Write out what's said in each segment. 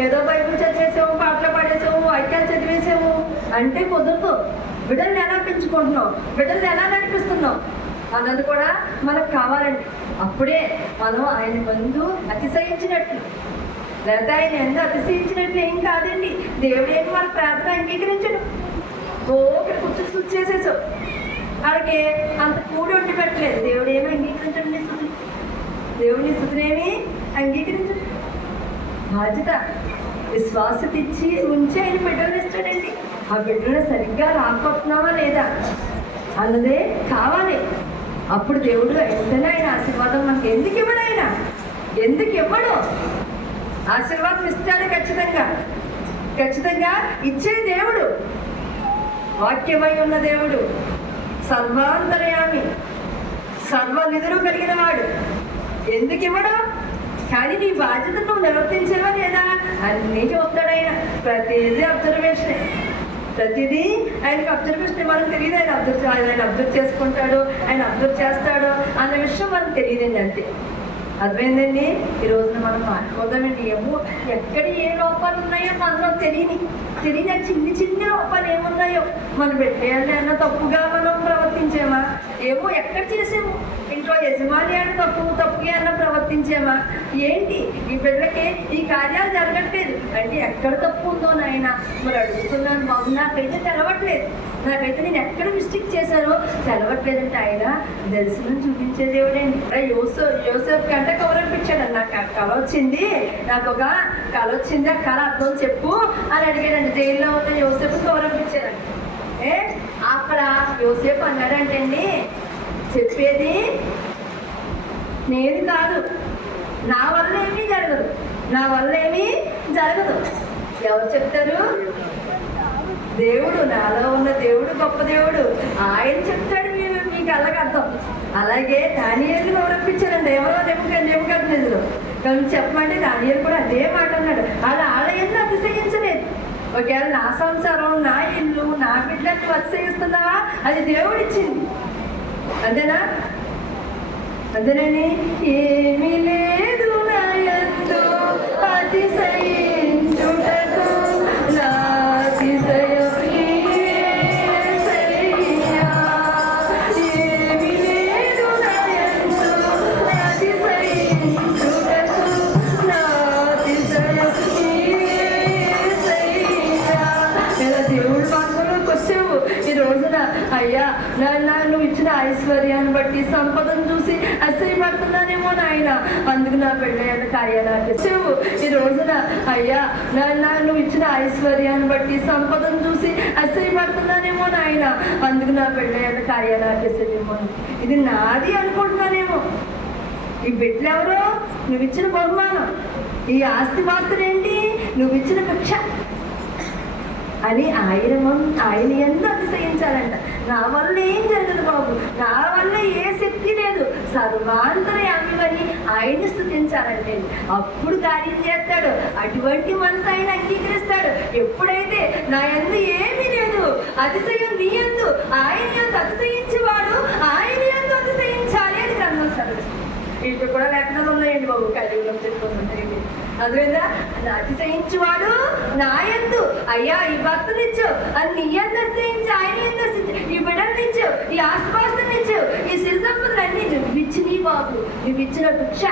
ఏదో బైబిల్ చదివేసేవు పాటలు పాడేసేవు వాక్యాలు చదివేసేవు. అంటే కుదరదు. బిడ్డల్ని ఎలా పెంచుకుంటున్నాం బిడ్డల్ని ఎలా నడిపిస్తున్నావు? అన్నది కూడా మనకు కావాలండి. అప్పుడే మనం ఆయన ముందు అతిశయించినట్లు లేదా ఆయన ఎందుకు అతిశయించినట్లు ఏం కాదండి. దేవుడు ఏమి మన ప్రార్థన అంగీకరించడు. ఓ ఇక్కడ కూర్చొని సుచ్ చేసేసావు. ఆడికి అంత కూడి ఉండి పెట్టలేదు దేవుడు ఏమి అంగీకరించండి నీ స్థుతి దేవుని స్థుతినేమి అంగీకరించడు. బాధ్యత విశ్వాసత ఇచ్చి ఉంచి ఆయన బిడ్డలు ఇస్తాడండి ఆ బిడ్డలు సరిగ్గా రాకపోతున్నావా లేదా? అన్నదే కావాలి. అప్పుడు దేవుడు వెంటనే ఆయన ఆశీర్వాదం మనకి ఎందుకు ఇవ్వడు ఆయన? ఎందుకు ఇవ్వడు? ఆశీర్వాదం ఇస్తాడు ఖచ్చితంగా. ఖచ్చితంగా ఇచ్చే దేవుడు. వాక్యమై ఉన్న దేవుడు. సర్వాంతర్యామి. సర్వ నిధులు కలిగిన వాడు. ఎందుకు ఇవ్వడం? కానీ నీ బాధ్యత నువ్వు నిర్వర్తించావా లేదా? అన్నీ చూస్తాడు ఆయన. ప్రతిదీ అబ్జర్వేషన్ ప్రతిదీ ఆయనకి అబ్జర్వేషన్ మనకు తెలియదు ఆయన అబ్జర్వ్ ఆయన అబ్జర్వ్ చేసుకుంటాడు ఆయన అబ్జర్వ్ చేస్తాడు అన్న విషయం మనకు తెలియదండి అంతే. అర్థమైందండి? ఈ రోజున మనం మాట్లాడదామండి ఏమో ఎక్కడ ఏ లోపాలు ఉన్నాయో మనలో తెలియని తెలియని చిన్ని చిన్ని చిన్ని పని ఏమున్నాయో మనం పెట్టేయాలి అన్న తప్పుగా మనం ప్రవర్తించామా? ఏమో ఎక్కడ చేసాము? ఇంట్లో యజమాని అని తప్పు తప్పుగా అన్న ప్రవర్తించామా? ఏంటి? ఈ బిడ్డలకి ఈ కార్యాలు జరగట్లేదు. అంటే ఎక్కడ తప్పు ఉందో నాయన? మరి అడుగుతున్నాను బాబు. నాకైతే తెలవట్లేదు. నాకైతే నేను ఎక్కడ మిస్టేక్ చేశానో తెలవట్లేదంటే ఆయన దర్శనం చూపించే దేవుడండి. యోసో యోసేఫ్ కంటే కౌరపించాడు నాకు ఆ కళ వచ్చింది. నాకు ఒక కళ వచ్చింది. ఆ కళ అర్థం చెప్పు అని అడిగాడండి. జైల్లో ఉన్న యోసేఫ్ గౌరవించారండి. ఏ? అక్కడ యోసేపు అన్నాడంటే అండి చెప్పేది నేను కాదు. నా వల్ల ఏమీ జరగదు. నా వల్ల ఏమీ జరగదు. ఎవరు చెప్తారు? దేవుడు నాలో ఉన్న దేవుడు గొప్ప దేవుడు. ఆయన చెప్తాడు మీరు మీకు అలాగ అర్థం. అలాగే దానియలు గౌరవించారండి. ఎవరో నిమ్మకాయ నిమ్మకాయ నిజులు కానీ చెప్పమంటే దానియలు కూడా అదే మాట అన్నాడు. అలా ఆలయంలో అతిశయ ఒకవేళ నా సంసారం నా ఇల్లు నా బిడ్డలు అతిశయిస్తున్నావా అది దేవుడిచ్చింది. అంతేనా? అంతేనండి? ఏమీ లేదు. నాయన నాన్న నువ్వు ఇచ్చిన ఐశ్వర్యాన్ని బట్టి సంపదను చూసి అసహ్యపడుతున్నానేమో నాయన. అందుకు నా పెళ్ళయ్యాను కార్యాలయానికి చెవు ఈ రోజున అయ్యా నాయన నువ్వు ఇచ్చిన ఐశ్వర్యాన్ని బట్టి సంపదను చూసి అసహ్యపడుతున్నానేమో నాయన. అందుకు నా పెళ్ళయ్యాను కార్యాలకు వచ్చేదేమో ఇది నాది అనుకుంటున్నానేమో. ఈ బిడ్డలు ఎవరు? నువ్వు ఇచ్చిన బహుమానం. ఈ ఆస్తి పాస్తులు ఏంటి? నువ్వు ఇచ్చిన భిక్ష. అని ఆయన ఆయన ఎంత అతిశయించాలంట? నా వల్ల ఏం జరగదు బాబు. నా వల్ల ఏ శక్తి లేదు. సర్వాంతరయామివని ఆయన్ని స్థుతించాలంటే అప్పుడు కార్యం చేస్తాడు. అటువంటి మనసు ఆయన అంగీకరిస్తాడు. ఎప్పుడైతే నా ఎందు ఏమీ లేదు అతిశయం నీ ఎందు ఆయన ఎందు అతిశయించేవాడు ఆయన ఎందు అతిశయించాలి అని గ్రంథం చదివిస్తుంది. ఇప్పుడు కూడా లేఖనాలు ఉన్నాయండి బాబు. కలియుగం చెప్పుకుంటాయండి అదేవిధంగా అతిశయించువాడు నా ఎందు అయ్యా ఈ భక్తునిచ్చు అని నీ ఎందు అతిశయించి ఆయన ఎందు ఈ బిడ్డనిచ్చు ఈ ఆస్తిపాస్తునిచ్చు ఈ సిరి సంపదలన్నీ నువ్వు ఇచ్చినవి బాబు. నువ్వు ఇచ్చిన భిక్ష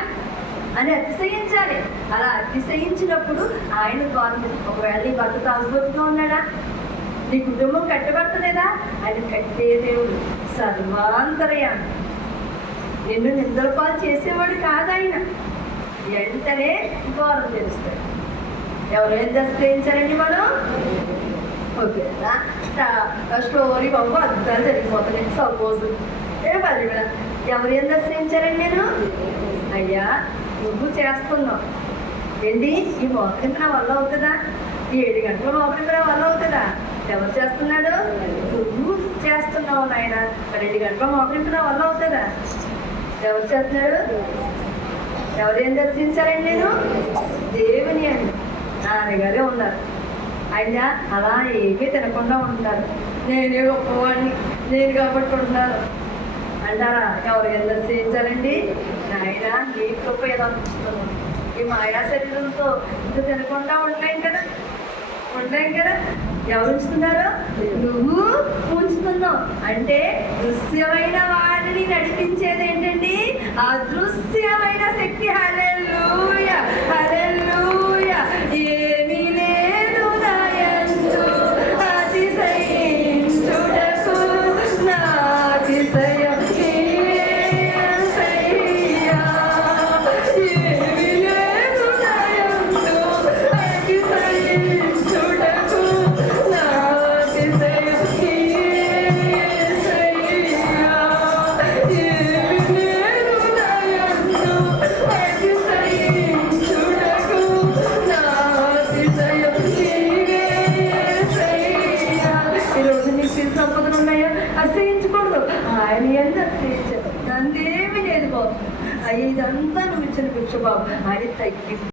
అని అతిశయించాలి. అలా అతిశయించినప్పుడు ఆయన గవర్నమెంట్ ఒకవేళ నీ భర్త తాగుబోతుగా ఉన్నాడా? నీ కుటుంబం కట్టబడతలేదా? ఆయన కట్టే దేవుడు సర్వాంతరయాన్ని నిన్ను నిందలపాలు చేసేవాడు కాదు ఆయన వెంటనే ఘోరం చేస్తారు ఎవరు ఏం చేయించారండి మనం? ఓకే స్టోరీ పంపు అద్భుతాలు జరిగిపోతుంది సపోజ్ ఏ పది కూడా ఎవరు ఏం చేయించారండి నేను అయ్యా నువ్వు చేస్తున్నావు. ఏంటి? ఈ మోకరింపు నా వల్ల అవుతుందా? ఈ ఏడు గంటల మోకరింపు నా వల్ల అవుతుందా? ఎవరు చేస్తున్నాడు? నువ్వు చేస్తున్నావు నాయన. రెండు గంటల మోకరింపు నా వల్ల అవుతుందా? ఎవరు చేస్తున్నాడు? ఎవరేం దర్శించారండి నేను? దేవుని అండి. నాన్నగారే ఉన్నారు. అయినా అలా ఏమీ తినకుండా ఉంటారు. నేనే గొప్పవాడిని. నేను కాబట్టి ఉంటాను అంటారా? ఎవరు ఏం దర్శించారండి ఆయన నీ గొప్ప ఏదో ఈ మాయా శరీరంతో ఇంత తినకుండా ఉండలేం కదా? ఉండలేం కదా? ఎవరు ఉంచుతున్నారు? నువ్వు ఉంచుతున్నావు. అంటే దృశ్యమైన వాడిని నడిపించేది ఏంటండి? అదృశ్యమైన శక్తి హలే అసహించకూడదు ఆయన ఎంత అసహించదు నన్నేమి లేదు బాబు. ఇదంతా నువ్వు ఇచ్చిన భిక్ష బాబు. ఆయన తగ్గింది